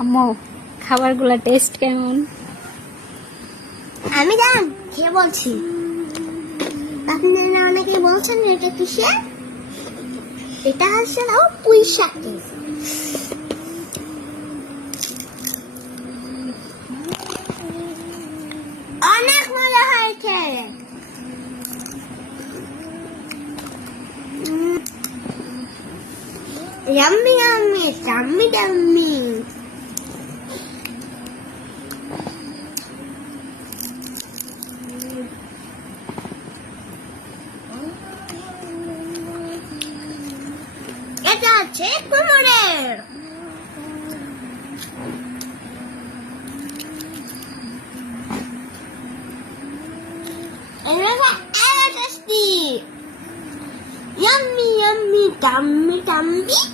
আম্মু খাবারগুলো টেস্ট কেমন? আমি জান খেয়ে বলছি। আপনারা অনেকেই বলছেন এটা কিসের? এটা হচ্ছে না পুঁই শাকের। অনেক মজা হয় খেয়ে। Yummy, yummy, yummy, yummy. এটা আছে কুমড়ের। এটা tasty. Yummy, yummy, yummy, yummy.